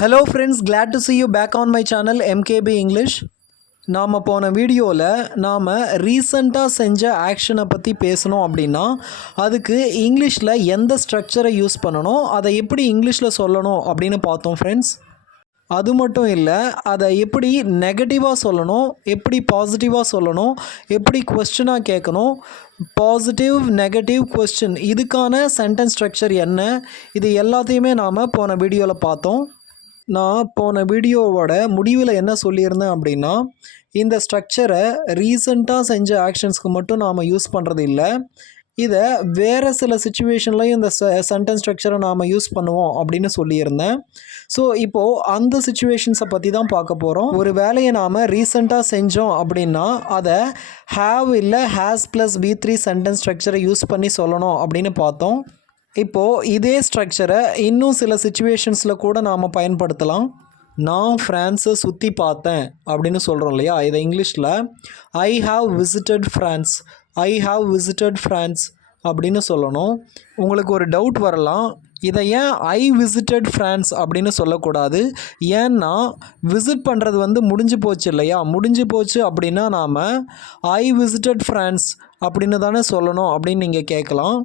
Hello friends, glad to see you back on my channel MKB English. நாம் போன வீடியோவில் நாம் ரீசெண்டாக செஞ்ச ஆக்ஷனை பற்றி பேசணும் அப்படின்னா அதுக்கு இங்கிலீஷில் எந்த ஸ்ட்ரக்சரை யூஸ் பண்ணணும், அதை எப்படி இங்கிலீஷில் சொல்லணும் அப்படின்னு பார்த்தோம் ஃப்ரெண்ட்ஸ். அது மட்டும் இல்லை, அதை எப்படி நெகட்டிவாக சொல்லணும், எப்படி பாசிட்டிவாக சொல்லணும், எப்படி கொஸ்டினாக கேட்கணும், பாசிட்டிவ் நெகட்டிவ் கொஸ்டின் இதுக்கான சென்டென்ஸ் ஸ்ட்ரக்சர் என்ன, இது எல்லாத்தையுமே நாம் போன வீடியோவில் பார்த்தோம். நான் போன வீடியோவோட முடிவில் என்ன சொல்லியிருந்தேன் அப்படின்னா, இந்த ஸ்ட்ரக்சரை ரீசெண்டாக செஞ்ச ஆக்ஷன்ஸ்க்கு மட்டும் நாம் யூஸ் பண்ணுறது இல்லை, இதை வேறு சில சுச்சுவேஷன்லையும் இந்த சென்டென்ஸ் ஸ்ட்ரக்சரை நாம் யூஸ் பண்ணுவோம் அப்படின்னு சொல்லியிருந்தேன். ஸோ இப்போது அந்த சுச்சுவேஷன்ஸை பற்றி தான் பார்க்க போகிறோம். ஒரு வேலையை நாம் ரீசெண்டாக செஞ்சோம் அப்படின்னா அதை ஹேவ் இல்லை ஹேஸ் ப்ளஸ் V3 சென்டென்ஸ் ஸ்ட்ரக்சரை யூஸ் பண்ணி சொல்லணும் அப்படின்னு பார்த்தோம். இப்போது இதே ஸ்ட்ரக்சரை இன்னும் சில சுச்சுவேஷன்ஸில் கூட நாம் பயன்படுத்தலாம். நான் ஃப்ரான்ஸை சுற்றி பார்த்தேன் அப்படின்னு சொல்கிறோம் இல்லையா, இதை இங்கிலீஷில் I have visited France, I have visited France அப்படின்னு சொல்லணும். உங்களுக்கு ஒரு டவுட் வரலாம், இதை ஏன் ஐ விசிட்டட் ஃப்ரான்ஸ் அப்படின்னு சொல்லக்கூடாது? ஏன்னா விசிட் பண்ணுறது முடிஞ்சு போச்சு இல்லையா, முடிஞ்சு போச்சு அப்படின்னா நாம் ஐ விசிட்டட் ஃப்ரான்ஸ் அப்படின்னு தானே சொல்லணும் அப்படின்னு நீங்கள் கேட்கலாம்.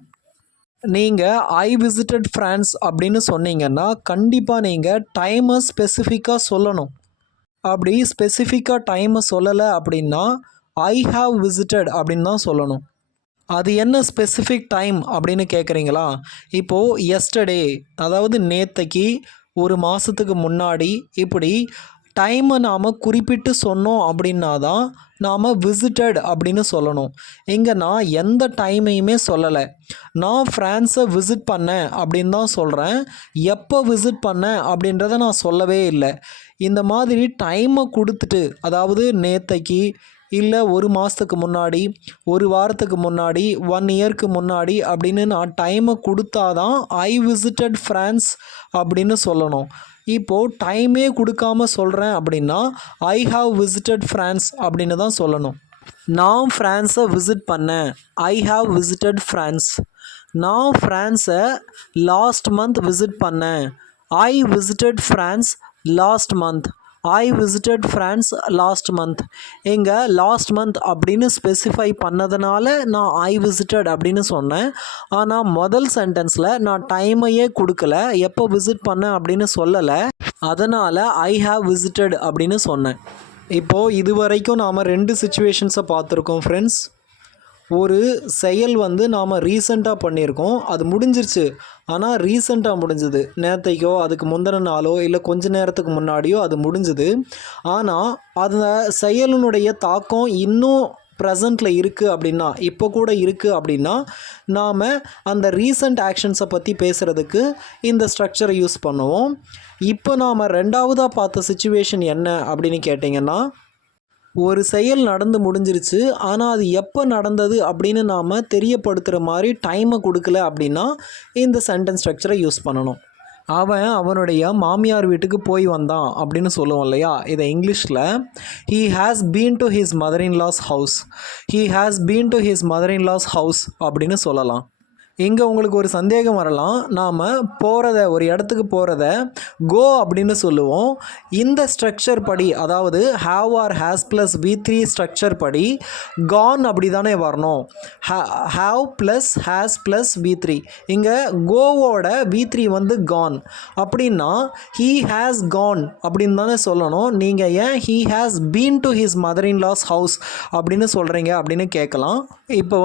நீங்கள் ஐ விசிட்டட் ஃப்ரான்ஸ் அப்படின்னு சொன்னீங்கன்னா கண்டிப்பாக நீங்கள் டைமை ஸ்பெசிஃபிக்காக சொல்லணும். அப்படி ஸ்பெசிஃபிக்காக டைமை சொல்லலை அப்படின்னா ஐ ஹாவ் விசிட்டட் அப்படின்னு தான் சொல்லணும். அது என்ன ஸ்பெசிஃபிக் டைம் அப்படின்னு கேட்குறீங்களா? இப்போது எஸ்டர்டே, அதாவது நேற்றைக்கு, ஒரு மாதத்துக்கு முன்னாடி, இப்படி டைமை நாம் குறிப்பிட்டு சொன்னோம் அப்படின்னா தான் நாம் விசிட்டட் அப்படின்னு சொல்லணும். இங்கே நான் எந்த டைமையுமே சொல்லலை, நான் ஃப்ரான்ஸை விசிட் பண்ணேன் அப்படின்னு தான் சொல்கிறேன். எப்போ விசிட் பண்ணேன் அப்படின்றத நான் சொல்லவே இல்லை. இந்த மாதிரி டைமை கொடுத்துட்டு, அதாவது நேற்றைக்கு இல்லை ஒரு மாதத்துக்கு முன்னாடி, ஒரு வாரத்துக்கு முன்னாடி, 1 இயருக்கு முன்னாடி அப்படின்னு நான் டைமை கொடுத்தா தான் ஐ விசிட்டட் ஃப்ரான்ஸ் அப்படின்னு சொல்லணும். இப்போது டைமே கொடுக்காம சொல்கிறேன் அப்படின்னா ஐ ஹாவ் விசிட்டட் ஃப்ரான்ஸ் அப்படின்னு தான் சொல்லணும். நான் ஃப்ரான்ஸை விசிட் பண்ணேன், ஐ ஹாவ் விசிட்டட் ஃப்ரான்ஸ். நான் ஃப்ரான்ஸை லாஸ்ட் மந்த் விசிட் பண்ணேன், I visited France last month, I visited France last month. எங்கே லாஸ்ட் மந்த் அப்படின்னு ஸ்பெசிஃபை பண்ணதுனால நான் ஐ விசிட்டட் அப்படின்னு சொன்னேன். ஆனால் முதல் சென்டென்ஸில் நான் டைமையே கொடுக்கல, எப்போ விசிட் பண்ணேன் அப்படின்னு சொல்லலை, அதனால் ஐ ஹாவ் விசிட்டட் அப்படின்னு சொன்னேன். இப்போது இது வரைக்கும் நாம் 2 சுச்சுவேஷன்ஸை பார்த்துருக்கோம் ஃப்ரெண்ட்ஸ். ஒரு செயல் நாம் ரீசெண்டாக பண்ணியிருக்கோம், அது முடிஞ்சிருச்சு. ஆனால் ரீசெண்டாக முடிஞ்சுது, நேற்றைக்கோ அதுக்கு முந்தின நாளோ இல்லை கொஞ்ச நேரத்துக்கு முன்னாடியோ அது முடிஞ்சுது. ஆனால் அந்த செயலினுடைய தாக்கம் இன்னும் ப்ரெசண்ட்டில் இருக்குது அப்படின்னா, இப்போ கூட இருக்குது அப்படின்னா, நாம் அந்த ரீசெண்ட் ஆக்ஷன்ஸை பற்றி பேசுகிறதுக்கு இந்த ஸ்ட்ரக்சரை யூஸ் பண்ணுவோம். இப்போ நாம் 2ஆவதாக பார்த்த சுச்சுவேஷன் என்ன அப்படின்னு கேட்டிங்கன்னா, ஒரு செயல் நடந்து முடிஞ்சிருச்சு, ஆனால் அது எப்போ நடந்தது அப்படின்னு நாம் தெரியப்படுத்துகிற மாதிரி டைமை கொடுக்கல அப்படின்னா இந்த சென்டென்ஸ் ஸ்ட்ரக்சரை யூஸ் பண்ணணும். அவனுடைய மாமியார் வீட்டுக்கு போய் வந்தான் அப்படின்னு சொல்லுவோம் இல்லையா, இதை இங்கிலீஷில் he has been to his mother in law's house, he has been to his mother in law's house அப்படின்னு சொல்லலாம். இங்கே உங்களுக்கு ஒரு சந்தேகம் வரலாம், நாம் போகிறத, ஒரு இடத்துக்கு போகிறத கோ அப்படின்னு சொல்லுவோம். இந்த ஸ்ட்ரக்சர் படி, அதாவது have or has plus V3 structure படி கான் அப்படி தானே வரணும். Have plus has plus V3. இங்கே கோவோட V3 கான் அப்படின்னா ஹீ ஹேஸ் கான் அப்படின்னு தானே சொல்லணும். நீங்கள் ஏன் he has been to his mother in law's house அப்படின்னு சொல்கிறீங்க அப்படின்னு கேட்கலாம். இப்போ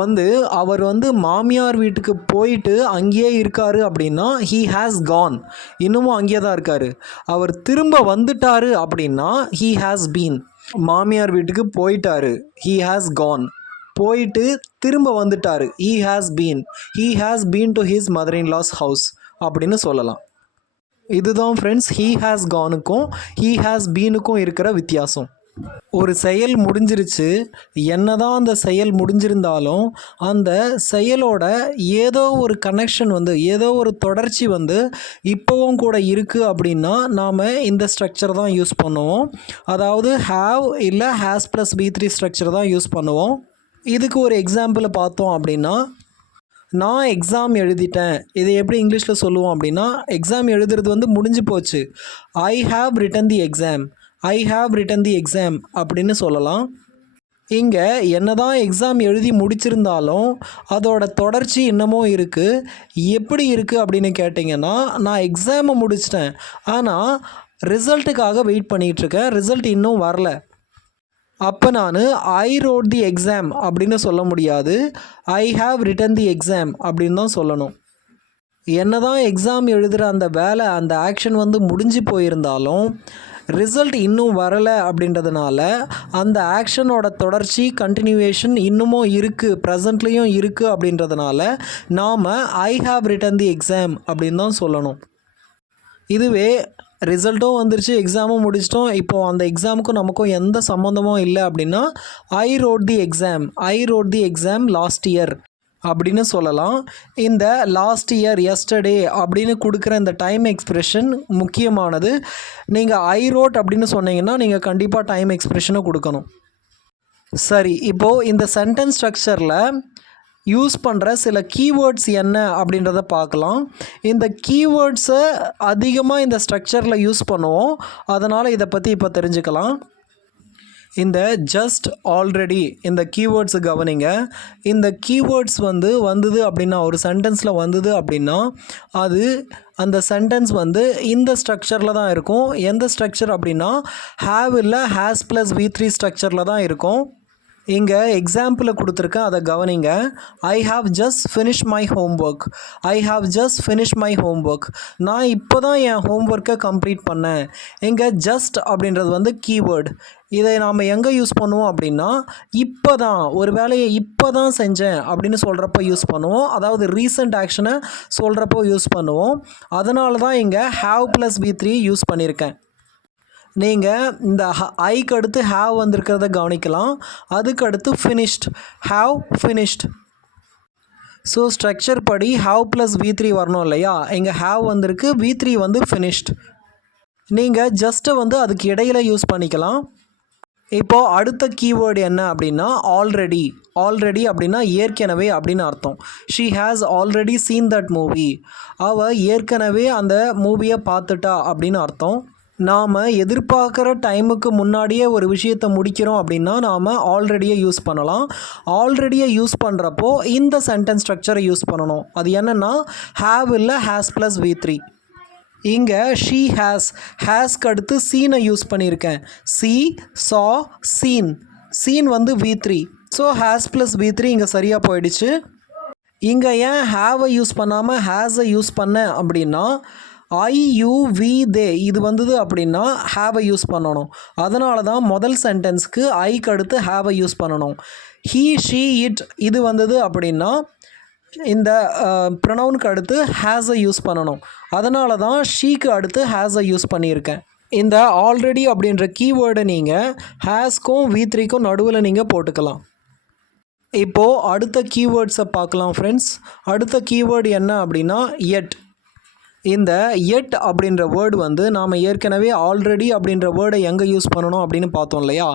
அவர் மாமியார் வீட்டுக்கு போயிட்டு அங்கேயே இருக்காரு அப்படின்னா ஹீ ஹாஸ் கான், இன்னமும் அங்கேயே தான் இருக்காரு. அவர் திரும்ப வந்துட்டாரு அப்படின்னா ஹீ ஹாஸ் பீன். மாமியார் வீட்டுக்கு போயிட்டாரு, ஹீ ஹாஸ் கான். போயிட்டு திரும்ப வந்துட்டாரு, he has been. He has been to his mother in law's house அப்படின்னு சொல்லலாம். இதுதான் ஃப்ரெண்ட்ஸ் ஹீ ஹாஸ் கானுக்கும் ஹீ ஹாஸ் பீனுக்கும் இருக்கிற வித்தியாசம். ஒரு செயல் முடிஞ்சிருச்சு, என்னதான் அந்த செயல் முடிஞ்சிருந்தாலும் அந்த செயலோட ஏதோ ஒரு கனெக்ஷன் ஏதோ ஒரு தொடர்ச்சி இப்போவும் கூட இருக்குது அப்படின்னா நாம் இந்த ஸ்ட்ரக்சர் தான் யூஸ் பண்ணுவோம். அதாவது ஹாவ் இல்லை ஹேஸ் ப்ளஸ் V3 ஸ்ட்ரக்சர் தான் யூஸ் பண்ணுவோம். இதுக்கு ஒரு எக்ஸாம்பிள் பார்த்தோம் அப்படின்னா, நான் எக்ஸாம் எழுதிட்டேன். இதை எப்படி இங்கிலீஷில் சொல்லுவோம் அப்படின்னா, எக்ஸாம் எழுதுறது வந்து முடிஞ்சு போச்சு. I have written the exam. I have written the exam அப்படின்னு சொல்லலாம். இங்கே என்னதான் எக்ஸாம் எழுதி முடிச்சிருந்தாலும் அதோட தொடர்ச்சி இன்னமும் இருக்குது. எப்படி இருக்குது அப்படின்னு கேட்டிங்கன்னா, நான் எக்ஸாமை முடிச்சிட்டேன், ஆனால் ரிசல்ட்டுக்காக வெயிட் பண்ணிகிட்ருக்கேன், ரிசல்ட் இன்னும் வரல. அப்போ நான் ஐ ரோட் தி எக்ஸாம் அப்படின்னு சொல்ல முடியாது, I have written the exam அப்படின்னு தான் சொல்லணும். என்னதான் எக்ஸாம் எழுதுகிற அந்த வேலை, அந்த ஆக்ஷன் வந்து முடிஞ்சு போயிருந்தாலும் ரிசல்ட் இன்னும் வரலை அப்படின்றதுனால அந்த ஆக்ஷனோட தொடர்ச்சி கண்டினியூவேஷன் இன்னமும் இருக்குது, ப்ரெசண்ட்லேயும் இருக்குது அப்படின்றதுனால நாம் I have written the exam அப்படின்னு தான் சொல்லணும். இதுவே ரிசல்ட்டும் வந்துருச்சு, எக்ஸாமும் முடிச்சிட்டோம், இப்போது அந்த எக்ஸாமுக்கும் நமக்கும் எந்த சம்மந்தமும் இல்லை அப்படின்னா I wrote the exam. I wrote the exam last year அப்படின்னு சொல்லலாம். இந்த லாஸ்ட் இயர், எஸ்டர்டே அப்படின்னு கொடுக்குற இந்த டைம் எக்ஸ்ப்ரெஷன் முக்கியமானது. நீங்கள் ஐ ரோட் அப்படின்னு சொன்னீங்கன்னா நீங்கள் கண்டிப்பாக டைம் எக்ஸ்ப்ரெஷனை கொடுக்கணும். சரி, இப்போது இந்த சென்டென்ஸ் ஸ்ட்ரக்சரில் யூஸ் பண்ணுற சில கீவேர்ட்ஸ் என்ன அப்படின்றத பார்க்கலாம். இந்த கீவேர்ட்ஸை அதிகமாக இந்த ஸ்ட்ரக்சரில் யூஸ் பண்ணுவோம், அதனால் இதை பற்றி இப்போ தெரிஞ்சுக்கலாம். இந்த ஜஸ்ட், ஆல்ரெடி இந்த கீவேர்ட்ஸு கவனிங்க. இந்த கீவேர்ட்ஸ் வந்தது அப்படின்னா, ஒரு சென்டென்ஸில் வந்தது அப்படின்னா அது அந்த சென்டென்ஸ் இந்த ஸ்ட்ரக்சரில் தான் இருக்கும். எந்த ஸ்ட்ரக்சர் அப்படின்னா ஹேவ் இல்லை ஹேஸ் ப்ளஸ் V3 ஸ்ட்ரக்சரில் தான் இருக்கும். இங்கே எக்ஸாம்பிளை கொடுத்துருக்கேன், அதை கவனிங்க. I have just finish my homework. I have just finish my homework. நான் இப்போ தான் என் ஹோம்ஒர்க்கை கம்ப்ளீட் பண்ணேன். இங்கே ஜஸ்ட் அப்படின்றது கீவேர்டு. இதை நாம் எங்கே யூஸ் பண்ணுவோம் அப்படின்னா, இப்போ தான், ஒரு வேலையை இப்போ தான் செஞ்சேன் அப்படின்னு சொல்கிறப்போ யூஸ் பண்ணுவோம். அதாவது ரீசெண்ட் ஆக்ஷனை சொல்கிறப்போ யூஸ் பண்ணுவோம். அதனால தான் இங்கே ஹாவ் ப்ளஸ் V3 யூஸ் பண்ணியிருக்கேன். நீங்கள் இந்த ஐக்கு அடுத்து ஹாவ் வந்திருக்கிறத கவனிக்கலாம். அதுக்கு அடுத்து finished, have finished. So structure படி ஹாவ் ப்ளஸ் V3 வரணும் இல்லையா? இங்கே ஹாவ் வந்திருக்கு, V3 ஃபினிஷ்ட். நீங்கள் ஜஸ்ட்டை அதுக்கு இடையில் யூஸ் பண்ணிக்கலாம். இப்போது அடுத்த கீவேர்டு என்ன அப்படின்னா ஆல்ரெடி. ஆல்ரெடி அப்படின்னா ஏற்கனவே அப்படின்னு அர்த்தம். She has already scene that movie. அவள் ஏற்கனவே அந்த மூவியை பார்த்துட்டா அப்படின்னு அர்த்தம். நாம் எதிர்பார்க்குற டைமுக்கு முன்னாடியே ஒரு விஷயத்தை முடிக்கிறோம் அப்படின்னா நாம் ஆல்ரெடியை யூஸ் பண்ணலாம். ஆல்ரெடியை யூஸ் பண்ணுறப்போ இந்த சென்டென்ஸ் ஸ்ட்ரக்சரை யூஸ் பண்ணணும். அது என்னென்னா ஹேவ் இல்லை ஹேஸ் ப்ளஸ் V3. இங்கே ஷீ ஹேஸ்க்கு அடுத்து சீனை யூஸ் பண்ணியிருக்கேன். See, saw, seen. Seen V3. So has plus V3 இங்கே சரியாக போயிடுச்சு. இங்கே ஏன் ஹேவை யூஸ் பண்ணாமல் ஹேஸை யூஸ் பண்ணேன் அப்படின்னா, ஐ, யூ, வி, தே இது வந்தது அப்படின்னா ஹேவை யூஸ் பண்ணணும். அதனால தான் முதல் சென்டென்ஸ்க்கு ஐக்கு அடுத்து ஹேவை யூஸ் பண்ணணும். ஹீ, ஷீ, இட் இது வந்தது அப்படின்னா இந்த ப்ரொனவுனுக்கு அடுத்து ஹேஸை யூஸ் பண்ணணும். அதனால தான் ஷீக்கு அடுத்து ஹேஸை யூஸ் பண்ணியிருக்கேன். இந்த ஆல்ரெடி அப்படின்ற கீவேர்டை நீங்கள் ஹேஸ்க்கும் V3க்கும் நடுவில் நீங்கள் போட்டுக்கலாம். இப்போது அடுத்த கீவேர்ட்ஸை பார்க்கலாம் ஃப்ரெண்ட்ஸ். அடுத்த கீவேர்டு என்ன அப்படின்னா எட். இந்த எட் அப்படின்ற வேர்டு நாம் ஏற்கனவே ஆல்ரெடி அப்படின்ற வேர்டை எங்கே யூஸ் பண்ணணும் அப்படின்னு பார்த்தோம் இல்லையா?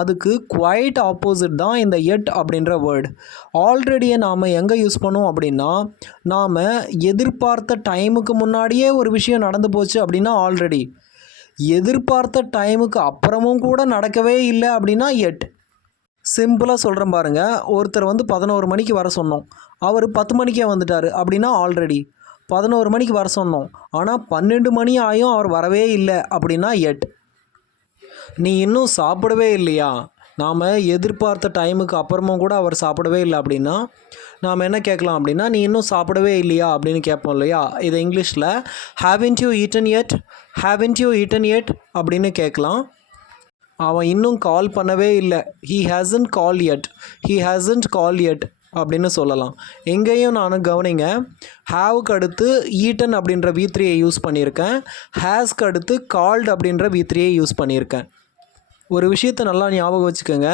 அதுக்கு குவைட் ஆப்போசிட் தான் இந்த எட் அப்படின்ற வேர்டு. ஆல்ரெடியை நாம் எங்கே யூஸ் பண்ணுவோம் அப்படின்னா, நாம் எதிர்பார்த்த டைமுக்கு முன்னாடியே ஒரு விஷயம் நடந்து போச்சு அப்படின்னா ஆல்ரெடி. எதிர்பார்த்த டைமுக்கு அப்புறமும் கூட நடக்கவே இல்லை அப்படின்னா எட். சிம்பிளாக சொல்கிறேன் பாருங்கள். ஒருத்தர் 11 மணிக்கு வர சொன்னோம், அவர் 10 மணிக்கே வந்துட்டார் அப்படின்னா ஆல்ரெடி. 11 மணிக்கு வர சொன்னோம், ஆனால் 12 மணி ஆயும் அவர் வரவே இல்லை அப்படின்னா எட். நீ இன்னும் சாப்பிடவே இல்லையா? நாம் எதிர்பார்த்த டைமுக்கு அப்புறமும் கூட அவர் சாப்பிடவே இல்லை அப்படின்னா நாம் என்ன கேட்கலாம் அப்படின்னா, நீ இன்னும் சாப்பிடவே இல்லையா அப்படின்னு கேட்போம் இல்லையா? இதை இங்கிலீஷில் haven't you eaten it, haven't you eaten it அப்படின்னு கேட்கலாம். அவன் இன்னும் கால் பண்ணவே இல்லை, he hasn't call it, he hasn't call it அப்படின்னு சொல்லலாம். எங்கேயும் நான் கவனிங்க, ஹாவுக்கு அடுத்து ஈட்டன் அப்படின்ற V3யை யூஸ் பண்ணியிருக்கேன், ஹேஸ்க்கு அடுத்து கால்டு அப்படின்ற V3யை யூஸ் பண்ணியிருக்கேன். ஒரு விஷயத்தை நல்லா ஞாபகம் வச்சுக்கோங்க,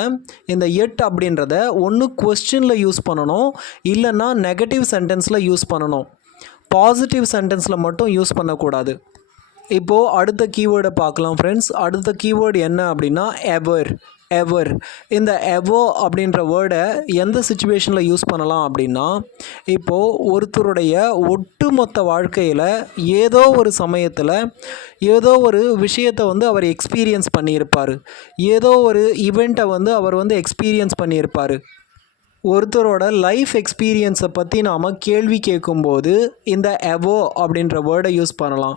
இந்த எட் அப்படின்றத ஒன்று கொஸ்டினில் யூஸ் பண்ணணும், இல்லைன்னா நெகட்டிவ் சென்டென்ஸில் யூஸ் பண்ணணும். பாசிட்டிவ் சென்டென்ஸில் மட்டும் யூஸ் பண்ணக்கூடாது. இப்போது அடுத்த கீவேர்டை பார்க்கலாம் ஃப்ரெண்ட்ஸ். அடுத்த கீவேர்டு என்ன அப்படின்னா எவர். எவர். இந்த எவர் அப்படின்ற வேர்டை எந்த சுச்சுவேஷனில் யூஸ் பண்ணலாம் அப்படின்னா, இப்போது ஒருத்தருடைய ஒட்டுமொத்த வாழ்க்கையில் ஏதோ ஒரு சமயத்தில் ஏதோ ஒரு விஷயத்தை வந்து அவர் எக்ஸ்பீரியன்ஸ் பண்ணியிருப்பார், ஏதோ ஒரு இவெண்ட்டை வந்து அவர் வந்து எக்ஸ்பீரியன்ஸ் பண்ணியிருப்பார். ஒருத்தரோட லைஃப் எக்ஸ்பீரியன்ஸை பற்றி நாம் கேள்வி கேட்கும்போது இந்த எவோ அப்படின்ற வேர்டை யூஸ் பண்ணலாம்.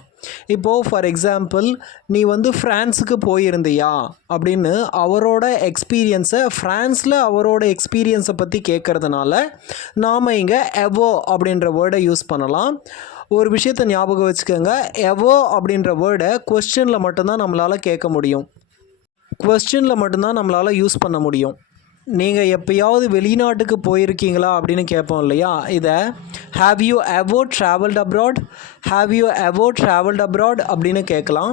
இப்போது ஃபார் எக்ஸாம்பிள், நீ வந்து ஃப்ரான்ஸுக்கு போயிருந்தியா அப்படின்னு அவரோட எக்ஸ்பீரியன்ஸை ஃப்ரான்ஸில் அவரோட எக்ஸ்பீரியன்ஸை பற்றி கேட்குறதுனால நாம் இங்கே எவோ அப்படின்ற வேர்டை யூஸ் பண்ணலாம். ஒரு விஷயத்தை ஞாபகம் வச்சுக்கோங்க, எவோ அப்படின்ற வேர்டை கொஸ்டினில் மட்டும்தான் நம்மளால் கேட்க முடியும், கொஸ்டினில் மட்டும்தான் நம்மளால் யூஸ் பண்ண முடியும். நீங்கள் எப்போயாவது வெளிநாட்டுக்கு போயிருக்கீங்களா அப்படின்னு கேட்போம் இல்லையா, இதை have you ever travelled abroad, have you ever travelled abroad அப்படின்னு கேட்கலாம்.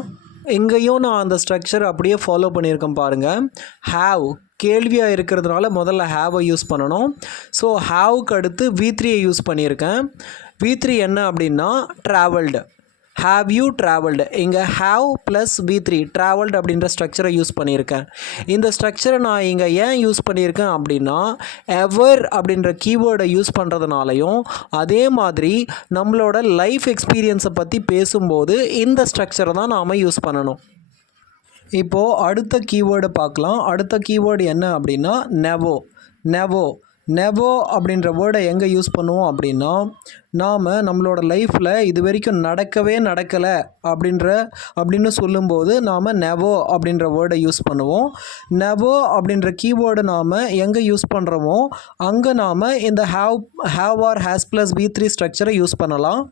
இங்கேயும் நான் அந்த ஸ்ட்ரக்சர் அப்படியே ஃபாலோ பண்ணியிருக்கேன் பாருங்கள். ஹாவ் கேள்வியாக இருக்கிறதுனால முதல்ல ஹாவை யூஸ் பண்ணணும். ஸோ ஹாவுக்கு அடுத்து V3 யூஸ் பண்ணியிருக்கேன். V3 என்ன அப்படின்னா ட்ராவல்டு. ஹாவ் யூ ட்ராவல்டு, இங்கே ஹாவ் ப்ளஸ் V3 ட்ராவல்டு அப்படின்ற ஸ்ட்ரக்சரை யூஸ் பண்ணியிருக்கேன். இந்த ஸ்ட்ரக்சரை நான் இங்கே ஏன் யூஸ் பண்ணியிருக்கேன் அப்படின்னா, எவர் அப்படின்ற கீவேர்டை யூஸ் பண்ணுறதுனாலையும் அதே மாதிரி நம்மளோட லைஃப் எக்ஸ்பீரியன்ஸை பற்றி பேசும்போது இந்த ஸ்ட்ரக்சரை தான் நாம் யூஸ் பண்ணணும். இப்போது அடுத்த கீவேர்டை பார்க்கலாம். அடுத்த கீவேர்டு என்ன அப்படின்னா நெவோ. நெவோ நெவோ அப்படின்ற வேர்டை எங்கே யூஸ் பண்ணுவோம் அப்படின்னா, நாம் நம்மளோட லைஃப்பில் இது வரைக்கும் நடக்கலை அப்படின்னு சொல்லும்போது நாம் நெவோ அப்படின்ற வேர்டை யூஸ் பண்ணுவோம். நெவோ அப்படின்ற கீவேர்டை நாம் எங்கே யூஸ் பண்ணுறோமோ அங்கே நாம் இந்த have or has plus V3 ஸ்ட்ரக்சரை யூஸ் பண்ணலாம்.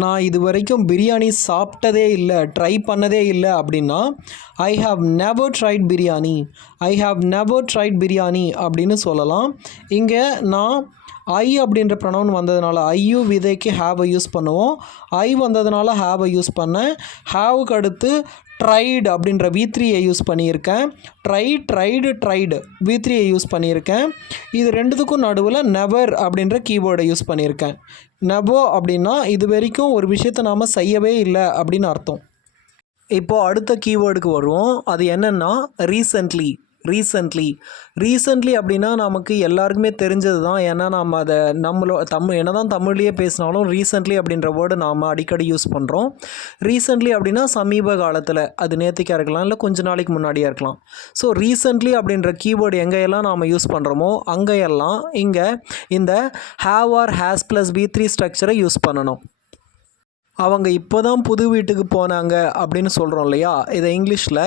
நான் இது வரைக்கும் பிரியாணி சாப்பிட்டதே இல்லை, ட்ரை பண்ணதே இல்லை அப்படின்னா I have never tried biryani, I have never tried biryani அப்படின்னு சொல்லலாம். இங்கே நான் ஐ அப்படின்ற ப்ரொனவுன் வந்ததுனால ஐயு விதைக்கு ஹாவை யூஸ் பண்ணுவோம். ஐ வந்ததுனால ஹாவை யூஸ் பண்ணேன். ஹாவுக்கு அடுத்து ட்ரைடு அப்படின்ற V3 யூஸ் பண்ணியிருக்கேன். ட்ரைடு V3 யூஸ் பண்ணியிருக்கேன். இது ரெண்டுத்துக்கும் நடுவில் நெவர் அப்படின்ற கீவேர்டை யூஸ் பண்ணியிருக்கேன். நெவோ அப்படின்னா இது வரைக்கும் ஒரு விஷயத்தை நாம் செய்யவே இல்லை அப்படின்னு அர்த்தம். இப்போது அடுத்த கீவேர்டுக்கு வருவோம். அது என்னென்னா ரீசன்ட்லி அப்படின்னா நமக்கு எல்லாருக்குமே தெரிஞ்சது தான். ஏன்னா நம்ம அதை என்ன தான் தமிழ்லேயே பேசினாலும் ரீசன்ட்லி அப்படின்ற வேர்டு நாம் அடிக்கடி யூஸ் பண்ணுறோம். ரீசன்ட்லி அப்படின்னா சமீப காலத்தில், அது நேற்றுக்காக இருக்கலாம், இல்லை கொஞ்ச நாளைக்கு முன்னாடியாக இருக்கலாம். ஸோ ரீசன்ட்லி அப்படின்ற கீவேர்டு எங்கெல்லாம் நாம் யூஸ் பண்ணுறோமோ அங்கெல்லாம் இங்கே இந்த have or has plus V3 ஸ்ட்ரக்சரை யூஸ் பண்ணணும். அவங்க இப்போ தான் புது வீட்டுக்கு போனாங்க அப்படின்னு சொல்கிறோம் இல்லையா, இதை இங்கிலீஷில்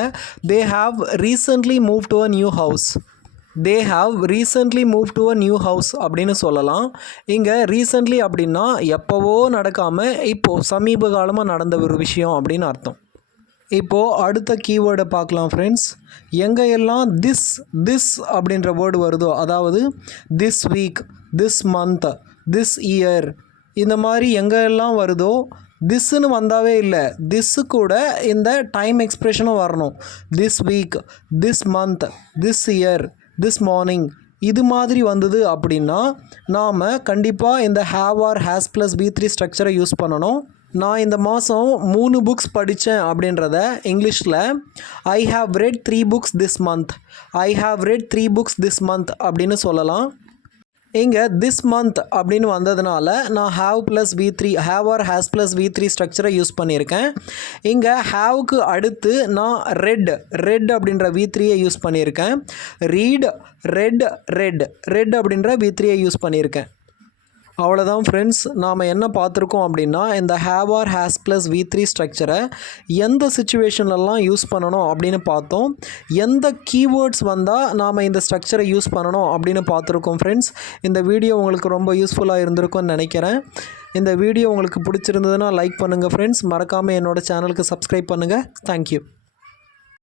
they have recently move to a new house, they have recently move to a new house அப்படின்னு சொல்லலாம். இங்கே ரீசன்ட்லி அப்படின்னா எப்போவோ நடக்காமல் இப்போது சமீப காலமாக நடந்த ஒரு விஷயம் அப்படின்னு அர்த்தம். இப்போது அடுத்த கீவேர்டை பார்க்கலாம் ஃப்ரெண்ட்ஸ். எங்கே எல்லாம் திஸ் அப்படின்ற வேர்டு வருதோ, அதாவது this week, this month, this year, இந்த மாதிரி எங்கெல்லாம் வருதோ திஸ்ன்னு வந்தாவே இல்லை, திஸ்ஸு கூட இந்த டைம் எக்ஸ்ப்ரெஷனும் வரணும். This week, this month, this year, this morning, இது மாதிரி வந்தது அப்படின்னா நாம் கண்டிப்பாக இந்த have or has plus V3 ஸ்ட்ரக்சரை யூஸ் பண்ணணும். நான் இந்த மாதம் 3 புக்ஸ் படித்தேன் அப்படின்றத இங்கிலீஷில் I have read 3 books this month, I have read 3 books this month அப்படின்னு சொல்லலாம். இங்கே திஸ் மந்த் அப்படின்னு வந்ததுனால நான் have plus V3, have or has plus V3 ஸ்ட்ரக்சரை யூஸ் பண்ணியிருக்கேன். இங்கே ஹாவுக்கு அடுத்து நான் ரெட் அப்படின்ற V3 யூஸ் பண்ணியிருக்கேன். ரெட் அப்படின்ற V3 யூஸ் பண்ணியிருக்கேன். அவ்வளோதான் ஃப்ரெண்ட்ஸ். நாம் என்ன பார்த்துருக்கோம் அப்படின்னா, இந்த have R has plus V3 ஸ்ட்ரக்சரை எந்த சுச்சுவேஷன்லலாம் யூஸ் பண்ணணும் அப்படின்னு பார்த்தோம். எந்த கீவேர்ட்ஸ் வந்தால் நாம் இந்த ஸ்ட்ரக்சரை யூஸ் பண்ணணும் அப்படின்னு பார்த்துருக்கோம் ஃப்ரெண்ட்ஸ். இந்த வீடியோ உங்களுக்கு ரொம்ப யூஸ்ஃபுல்லாக இருந்திருக்கும்னு நினைக்கிறேன். இந்த வீடியோ உங்களுக்கு பிடிச்சிருந்ததுன்னா லைக் பண்ணுங்கள் ஃப்ரெண்ட்ஸ். மறக்காமல் என்னோடய சேனலுக்கு சப்ஸ்கிரைப் பண்ணுங்கள். தேங்க்யூ.